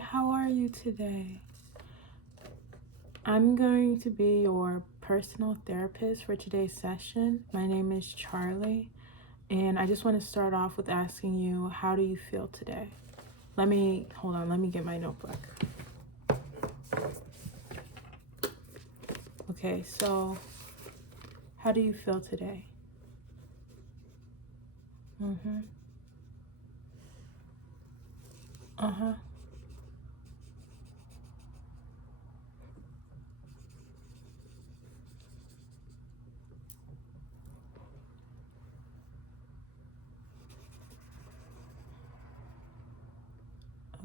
how are you today? I'm going to be your personal therapist for today's session. My name is Charlie, and I just want to start off with asking you, how do you feel today? Hold on, let me get my notebook. Okay, so how do you feel today? Uh-huh.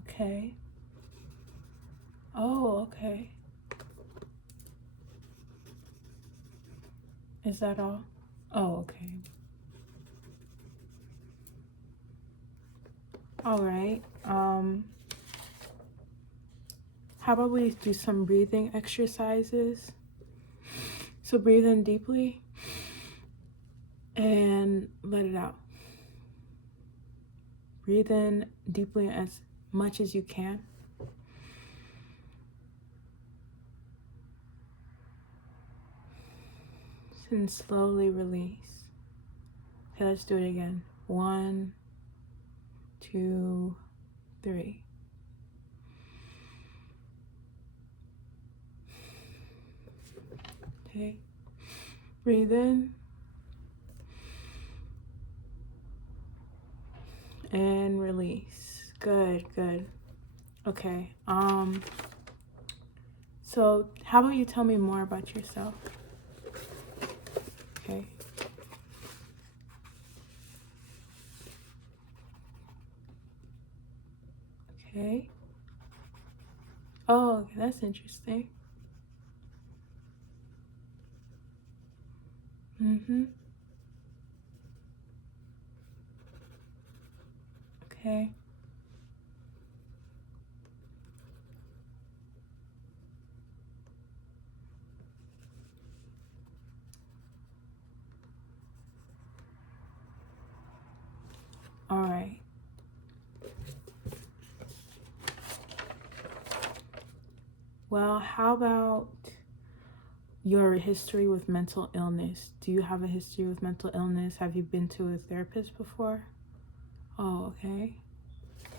Okay. Oh, okay. Is that all? Oh, okay. All right. How about we do some breathing exercises? So breathe in deeply and let it out. Breathe in deeply as much as you can. And slowly release. Okay, let's do it again. 1, 2, 3. Okay. Breathe in. And release. Good, good. Okay. So how about you tell me more about yourself? Okay. Okay. Oh, okay, that's interesting. Okay. All right. Well, how about your history with mental illness? Do you have a history with mental illness? Have you been to a therapist before? Oh, okay.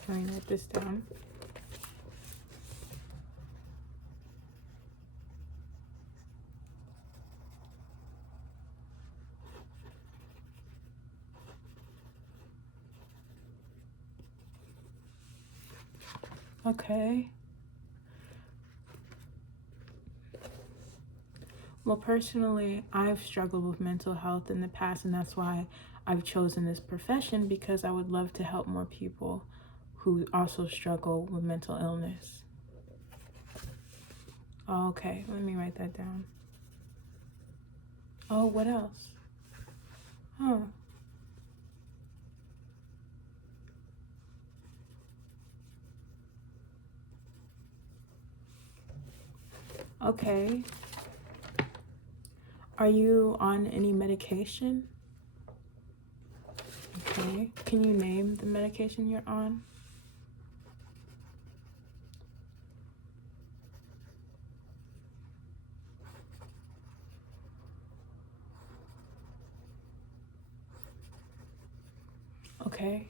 Let me write this down. Okay. Well, personally, I've struggled with mental health in the past, and that's why I've chosen this profession, because I would love to help more people who also struggle with mental illness. Okay, let me write that down. Oh, what else? Huh. Okay. Are you on any medication? Okay. Can you name the medication you're on? Okay.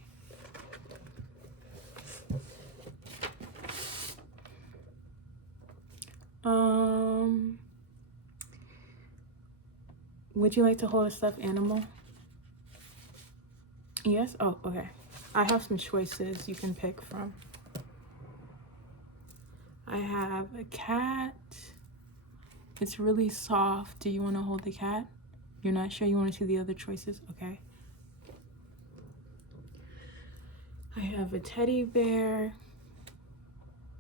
Would you like to hold a stuffed animal? Yes? Oh, okay. I have some choices you can pick from. I have a cat. It's really soft. Do you want to hold the cat? You're not sure you want to see the other choices? Okay. I have a teddy bear.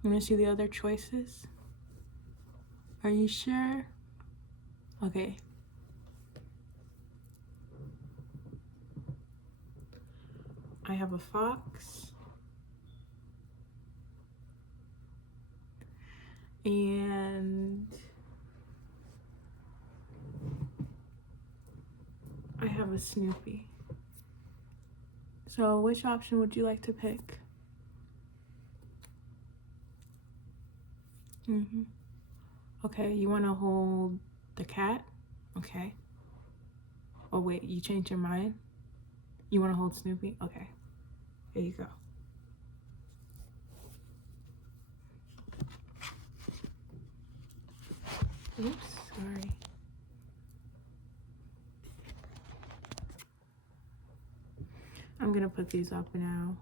You want to see the other choices? Are you sure? Okay. I have a fox. And I have a Snoopy. So which option would you like to pick? Mm-hmm. Okay, you want to hold the cat? Okay. Oh, wait, you changed your mind? You want to hold Snoopy? Okay, here you go. Oops, sorry. I'm gonna put these up now.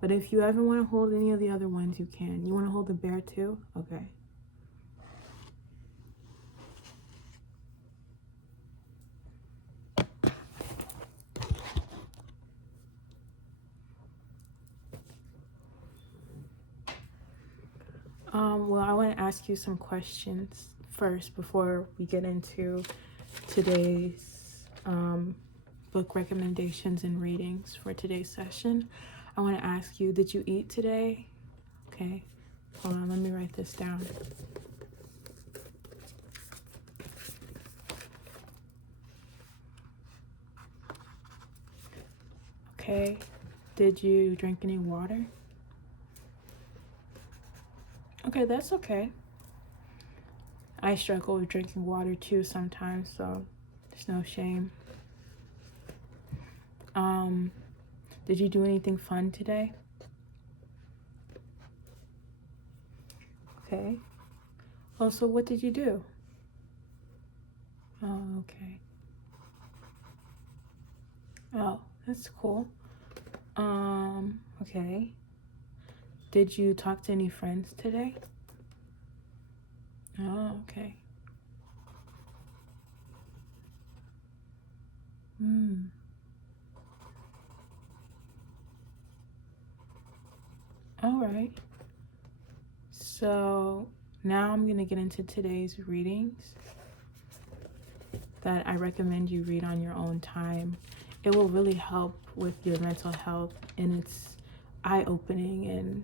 But if you ever want to hold any of the other ones, you can. You want to hold the bear too? Okay. Well, I want to ask you some questions first before we get into today's book recommendations and readings for today's session. I want to ask you, did you eat today? Okay. Hold on, let me write this down. Okay. Did you drink any water? Okay, that's okay. I struggle with drinking water too sometimes, so there's no shame. Did you do anything fun today? Okay. Also, what did you do? Oh, okay. Oh, that's cool. Okay. Did you talk to any friends today? Oh, okay. Hmm. All right. So now I'm going to get into today's readings that I recommend you read on your own time. It will really help with your mental health, and it's eye-opening, and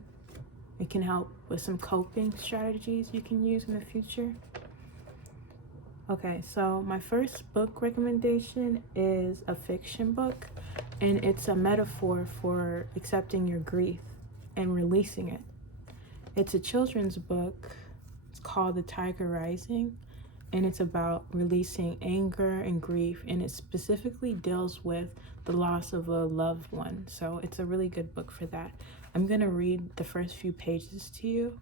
it can help with some coping strategies you can use in the future. Okay, so my first book recommendation is a fiction book, and it's a metaphor for accepting your grief and releasing it. It's a children's book. It's called The Tiger Rising, and it's about releasing anger and grief, and it specifically deals with the loss of a loved one. So it's a really good book for that. I'm going to read the first few pages to you.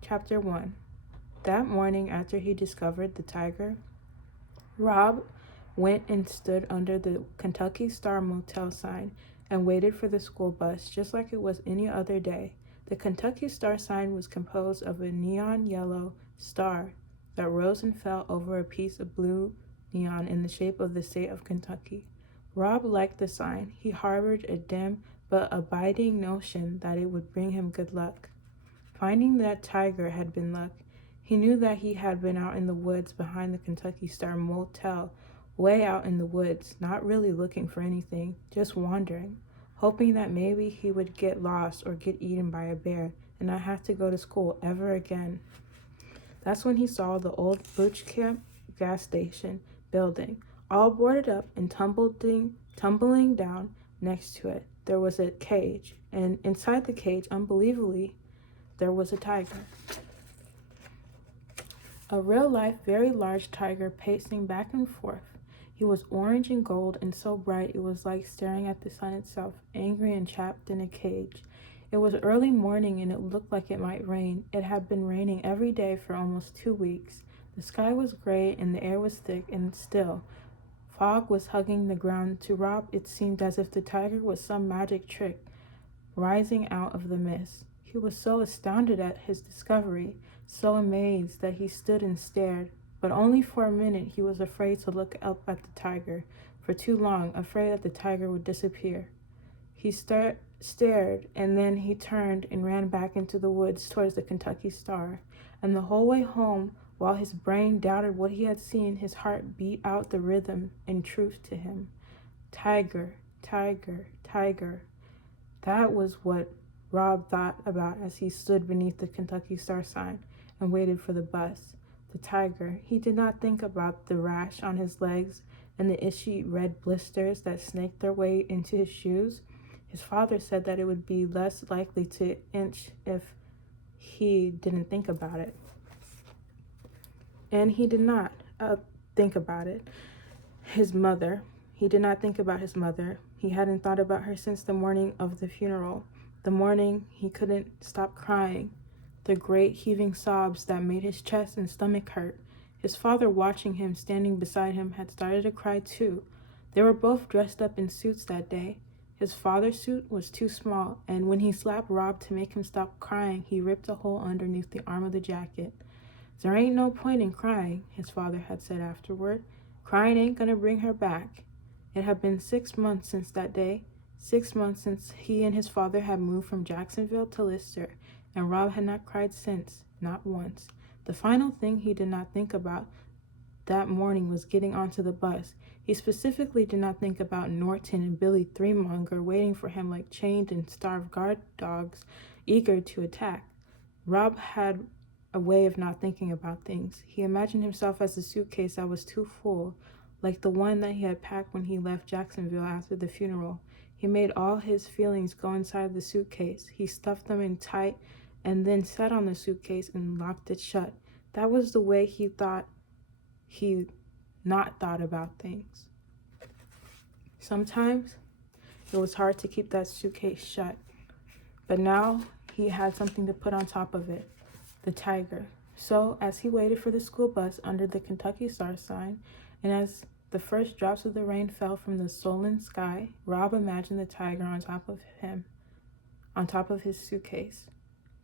Chapter 1. That morning after he discovered the tiger, Rob went and stood under the Kentucky Star Motel sign and waited for the school bus just like it was any other day. The Kentucky Star sign was composed of a neon yellow star that rose and fell over a piece of blue neon in the shape of the state of Kentucky. Rob liked the sign. He harbored a dim but abiding notion that it would bring him good luck. Finding that tiger had been luck. He knew that he had been out in the woods behind the Kentucky Star Motel, way out in the woods, not really looking for anything, just wandering, hoping that maybe he would get lost or get eaten by a bear and not have to go to school ever again. That's when he saw the old Butch Camp gas station building, all boarded up and tumbling down next to it. There was a cage, and inside the cage, unbelievably, there was a tiger. A real-life, very large tiger pacing back and forth. He was orange and gold and so bright it was like staring at the sun itself, angry and trapped in a cage. It was early morning and it looked like it might rain. It had been raining every day for almost 2 weeks. The sky was gray and the air was thick and still. Fog was hugging the ground. To Rob, it seemed as if the tiger was some magic trick rising out of the mist. He was so astounded at his discovery, so amazed that he stood and stared, but only for a minute. He was afraid to look up at the tiger for too long, afraid that the tiger would disappear. He stared, and then he turned and ran back into the woods towards the Kentucky Star. And the whole way home, while his brain doubted what he had seen, his heart beat out the rhythm and truth to him. Tiger, tiger, tiger. That was what Rob thought about as he stood beneath the Kentucky Star sign and waited for the bus. The tiger. He did not think about the rash on his legs and the itchy red blisters that snaked their way into his shoes. His father said that it would be less likely to inch if he didn't think about it. And he did not think about it. He did not think about his mother. He hadn't thought about her since the morning of the funeral. The morning he couldn't stop crying. The great heaving sobs that made his chest and stomach hurt. His father, watching him, standing beside him, had started to cry too. They were both dressed up in suits that day. His father's suit was too small, and when he slapped Rob to make him stop crying, he ripped a hole underneath the arm of the jacket. "There ain't no point in crying," his father had said afterward. "Crying ain't gonna bring her back." It had been 6 months since that day, 6 months since he and his father had moved from Jacksonville to Lister, and Rob had not cried since, not once. The final thing he did not think about that morning was getting onto the bus. He specifically did not think about Norton and Billy Threemonger waiting for him like chained and starved guard dogs, eager to attack. Rob had a way of not thinking about things. He imagined himself as a suitcase that was too full, like the one that he had packed when he left Jacksonville after the funeral. He made all his feelings go inside the suitcase. He stuffed them in tight and then sat on the suitcase and locked it shut. That was the way he not thought about things. Sometimes it was hard to keep that suitcase shut, but now he had something to put on top of it, the tiger. So as he waited for the school bus under the Kentucky Star sign, and as the first drops of the rain fell from the sullen sky, Rob imagined the tiger on top of his suitcase,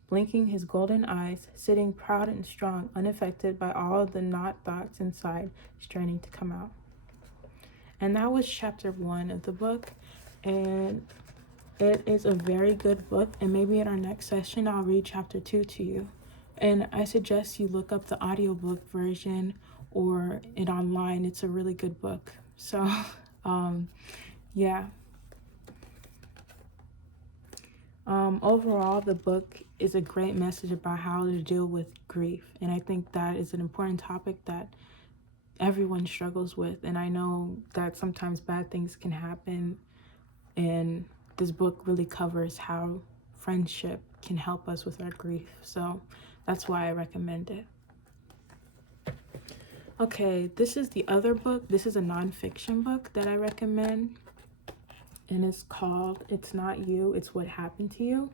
blinking his golden eyes, sitting proud and strong, unaffected by all the not thoughts inside straining to come out. And that was chapter 1 of the book, and it is a very good book, and maybe in our next session I'll read chapter 2 to you. And I suggest you look up the audiobook version or it online. It's a really good book. So yeah. Overall, the book is a great message about how to deal with grief, and I think that is an important topic that everyone struggles with. And I know that sometimes bad things can happen, and this book really covers how friendship can help us with our grief. So that's why I recommend it. Okay, this is the other book. This is a nonfiction book that I recommend, and it's called It's Not You, It's What Happened to You: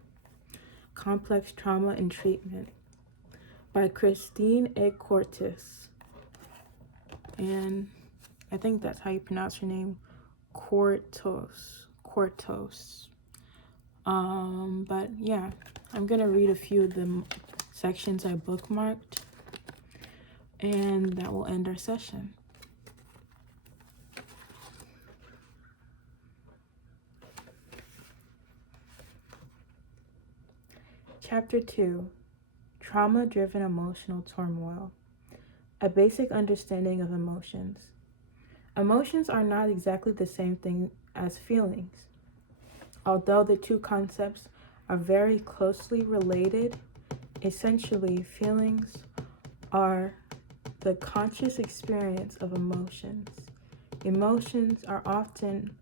Complex Trauma and Treatment by Christine A. Cortis. And I think that's how you pronounce her name, Cortos. But yeah, I'm gonna read a few of the sections I bookmarked, and that will end our session. Chapter 2, Trauma-Driven Emotional Turmoil. A basic understanding of emotions. Emotions are not exactly the same thing as feelings. Although the two concepts are very closely related, essentially feelings are the conscious experience of emotions. Emotions are often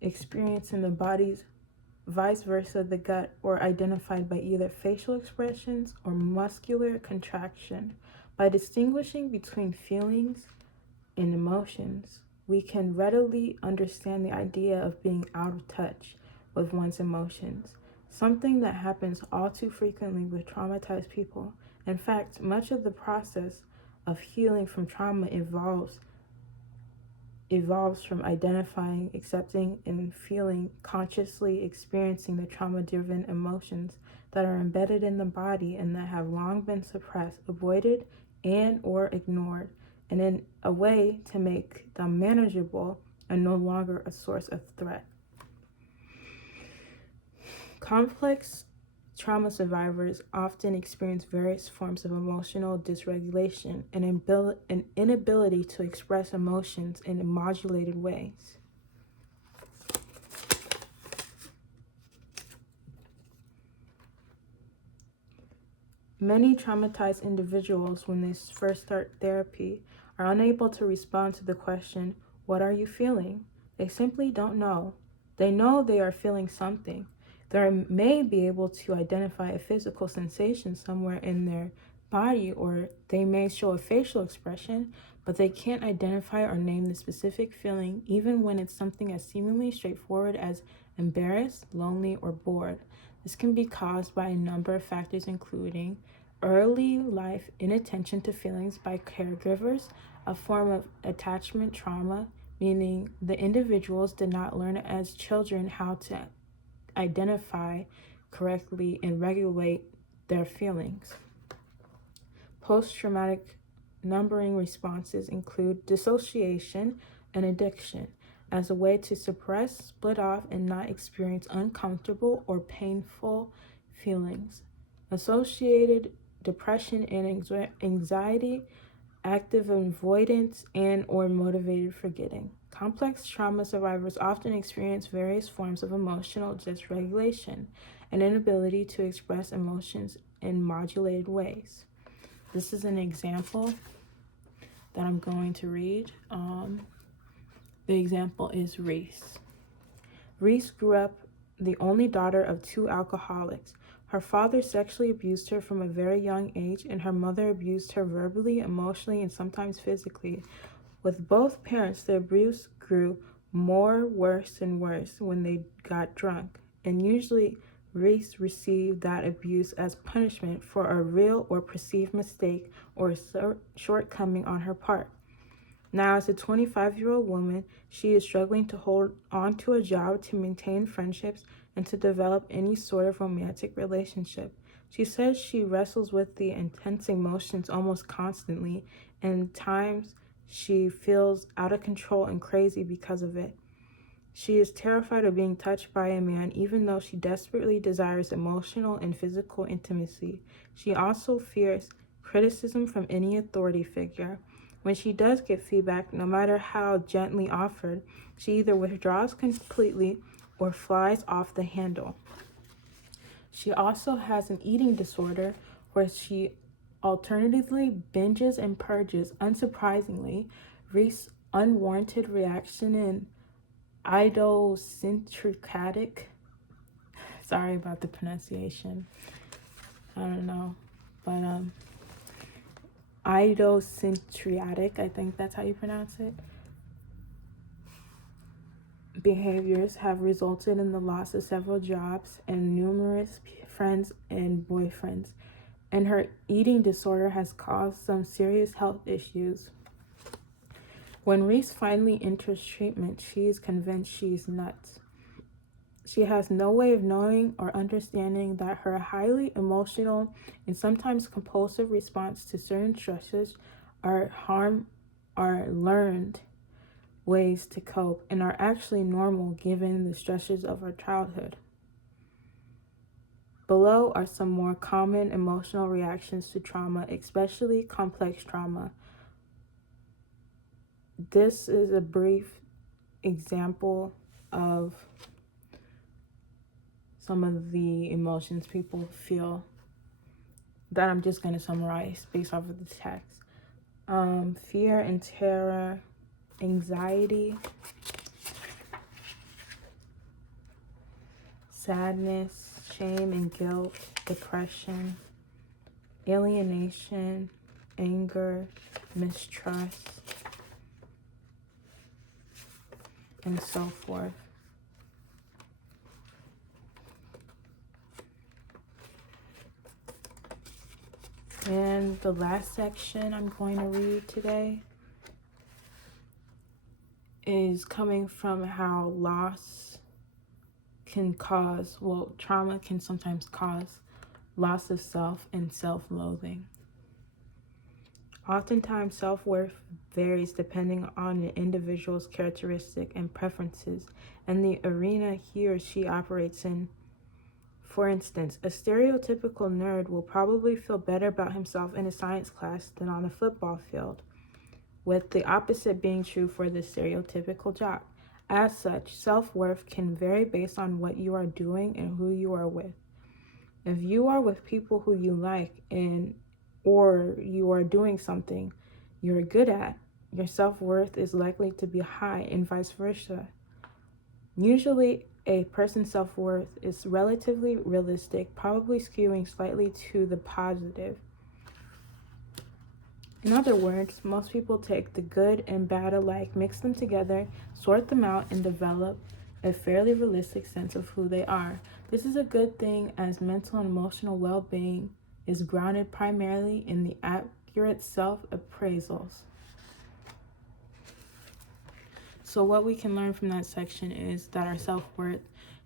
experienced in the body's vice versa, the gut, or identified by either facial expressions or muscular contraction. By distinguishing between feelings and emotions, we can readily understand the idea of being out of touch with one's emotions, something that happens all too frequently with traumatized people. In fact, much of the process of healing from trauma evolves from identifying, accepting, and feeling, consciously experiencing the trauma-driven emotions that are embedded in the body and that have long been suppressed, avoided, and or ignored, and in a way to make them manageable and no longer a source of threat. Complex trauma survivors often experience various forms of emotional dysregulation and an inability to express emotions in modulated ways. Many traumatized individuals, when they first start therapy, are unable to respond to the question, "What are you feeling?" They simply don't know. They know they are feeling something. They may be able to identify a physical sensation somewhere in their body, or they may show a facial expression, but they can't identify or name the specific feeling, even when it's something as seemingly straightforward as embarrassed, lonely, or bored. This can be caused by a number of factors, including early life inattention to feelings by caregivers, a form of attachment trauma, meaning the individuals did not learn as children how to identify correctly and regulate their feelings. Post-traumatic numbing responses include dissociation and addiction as a way to suppress, split off, and not experience uncomfortable or painful feelings. Associated depression and anxiety, active avoidance, and or motivated forgetting. Complex trauma survivors often experience various forms of emotional dysregulation, an inability to express emotions in modulated ways. This is an example that I'm going to read. The example is Reese. Reese grew up the only daughter of 2 alcoholics. Her father sexually abused her from a very young age, and her mother abused her verbally, emotionally, and sometimes physically. With both parents, the abuse grew worse and worse when they got drunk, and usually Reese received that abuse as punishment for a real or perceived mistake or a shortcoming on her part. Now, as a 25-year-old woman, she is struggling to hold on to a job, to maintain friendships, and to develop any sort of romantic relationship. She says she wrestles with the intense emotions almost constantly, and times she feels out of control and crazy because of it. She is terrified of being touched by a man, even though she desperately desires emotional and physical intimacy. She also fears criticism from any authority figure. When she does get feedback, no matter how gently offered, she either withdraws completely or flies off the handle. She also has an eating disorder where she alternatively binges and purges. Unsurprisingly, Reese's unwarranted reaction in idiosyncratic, sorry about the pronunciation, I don't know, but idiosyncratic, I think that's how you pronounce it, behaviors have resulted in the loss of several jobs and numerous friends and boyfriends, and her eating disorder has caused some serious health issues. When Reese finally enters treatment, she is convinced she is nuts. She has no way of knowing or understanding that her highly emotional and sometimes compulsive response to certain stresses are learned ways to cope and are actually normal given the stresses of her childhood. Below are some more common emotional reactions to trauma, especially complex trauma. This is a brief example of some of the emotions people feel that I'm just going to summarize based off of the text. Fear and terror, anxiety, sadness, shame and guilt, depression, alienation, anger, mistrust, and so forth. And the last section I'm going to read today is coming from how trauma can sometimes cause loss of self and self-loathing. Oftentimes, self-worth varies depending on an individual's characteristic and preferences and the arena he or she operates in. For instance, a stereotypical nerd will probably feel better about himself in a science class than on a football field, with the opposite being true for the stereotypical jock. As such, self-worth can vary based on what you are doing and who you are with. If you are with people who you like or you are doing something you're good at, your self-worth is likely to be high and vice versa. Usually, a person's self-worth is relatively realistic, probably skewing slightly to the positive. In other words, most people take the good and bad alike, mix them together, sort them out, and develop a fairly realistic sense of who they are. This is a good thing, as mental and emotional well-being is grounded primarily in the accurate self-appraisals. So what we can learn from that section is that our self-worth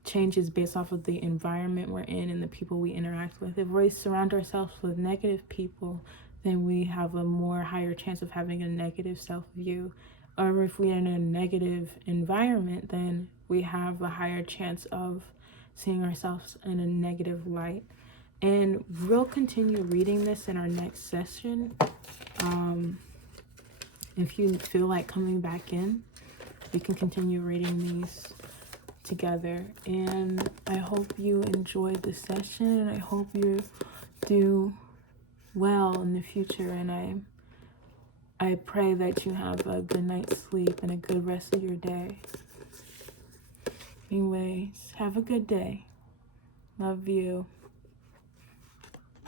changes based off of the environment we're in and the people we interact with. If we surround ourselves with negative people, then we have a more higher chance of having a negative self-view. Or if we're in a negative environment, then we have a higher chance of seeing ourselves in a negative light. And we'll continue reading this in our next session. If you feel like coming back in, we can continue reading these together. And I hope you enjoyed the session, and I hope you do well in the future, and I pray that you have a good night's sleep and a good rest of your day. Anyways, have a good day. Love you.